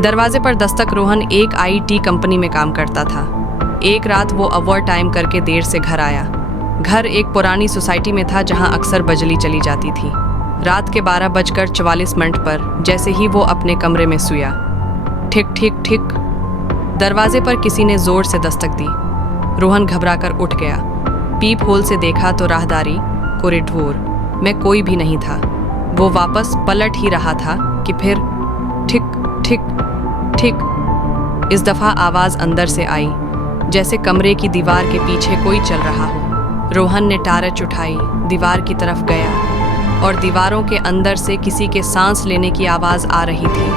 दरवाजे पर दस्तक। रोहन एक आईटी कंपनी में काम करता था। एक रात वो ओवर टाइम करके देर से घर आया। घर एक पुरानी सोसाइटी में था जहां अक्सर बिजली चली जाती थी। रात के 12:44 पर जैसे ही वो अपने कमरे में सोया, ठिक ठिक ठिक, दरवाजे पर किसी ने जोर से दस्तक दी। रोहन घबराकर उठ गया। पीप होल से देखा तो राहदारी कॉरिडोर में कोई भी नहीं था। वो वापस पलट ही रहा था कि फिर ठिक ठिक ठिक। इस दफा आवाज अंदर से आई, जैसे कमरे की दीवार के पीछे कोई चल रहा हो। रोहन ने टार्च उठाई, दीवार की तरफ गया और दीवारों के अंदर से किसी के सांस लेने की आवाज आ रही थी।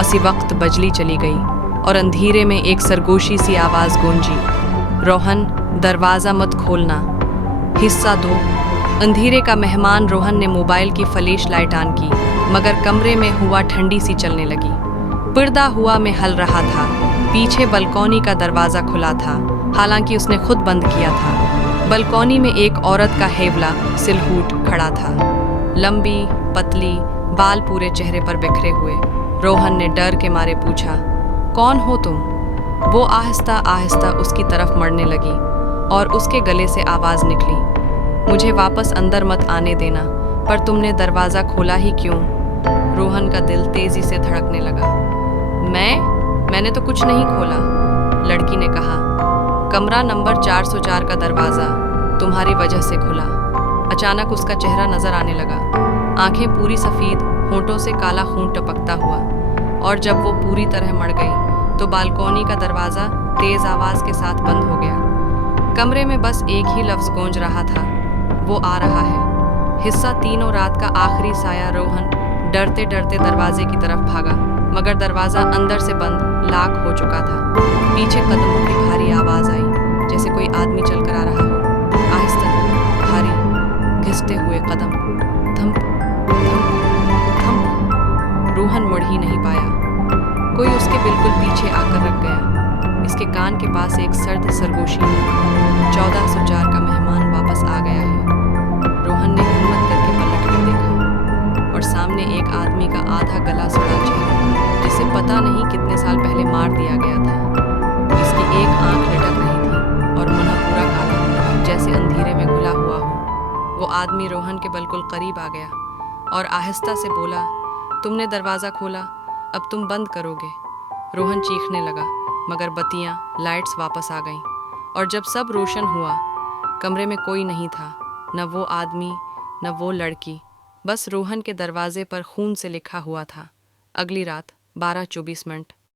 उसी वक्त बिजली चली गई और अंधेरे में एक सरगोशी सी आवाज गूंजी, रोहन दरवाजा मत खोलना, हिस्सा दो। अंधेरे का मेहमान। रोहन ने मोबाइल की फ्लैश लाइट ऑन की, मगर कमरे में हवा ठंडी सी चलने लगी। पर्दा हुआ में हल रहा था। पीछे बालकनी का दरवाजा खुला था, हालांकि उसने खुद बंद किया था। बालकनी में एक औरत का हेवला सिलहूट खड़ा था, लंबी पतली, बाल पूरे चेहरे पर बिखरे हुए। रोहन ने डर के मारे पूछा, कौन हो तुम? वो आहिस्ता आहिस्ता उसकी तरफ मड़ने लगी और उसके गले से आवाज निकली, मुझे वापस अंदर मत आने देना, पर तुमने दरवाजा खोला ही क्यों? रोहन का दिल तेजी से धड़कने लगा। मैंने तो कुछ नहीं खोला, लड़की ने कहा। कमरा नंबर 404 का दरवाजा तुम्हारी वजह से खुला। अचानक उसका चेहरा नजर आने लगा, आंखें पूरी सफेद, होंठों से काला खून टपकता हुआ। और जब वो पूरी तरह मर गई तो बालकनी का दरवाजा तेज आवाज के साथ बंद हो गया। कमरे में बस एक ही लफ्ज गूंज रहा था, वो आ रहा है। हिस्सा 3 और रात का आखिरी साया। रोहन डरते डरते दरवाजे की तरफ भागा, मगर दरवाजा अंदर से बंद लाक हो चुका था। पीछे कदमों की भारी आवाज आई, जैसे कोई आदमी चलकर आ रहा हो। आहिस्ता, भारी, घिसते हुए कदम, थंप थंप थंप। रोहन मुड़ ही नहीं पाया। कोई उसके बिल्कुल पीछे आकर रुक गया। इसके कान के पास एक सर्द सरगोशी, 1404 का मेहमान वापस आ गया है। रोहन ने हिम्मत करके पलट कर देखा और सामने एक आदमी का आधा गला सड़ा चेहरा, जिसे पता नहीं कितने साल पहले मार दिया गया था। इसकी एक आंख लटक रही थी और मुंह पूरा काला, जैसे अंधेरे में घुला हुआ हो। वो आदमी रोहन के बिल्कुल करीब आ गया और आहिस्ता से बोला, तुमने दरवाज़ा खोला, अब तुम बंद करोगे। रोहन चीखने लगा, मगर बत्तियां, लाइट्स वापस आ गईं और जब सब रोशन हुआ, कमरे में कोई नहीं था, न वो आदमी न वो लड़की। बस रोहन के दरवाजे पर खून से लिखा हुआ था, अगली रात 12:24।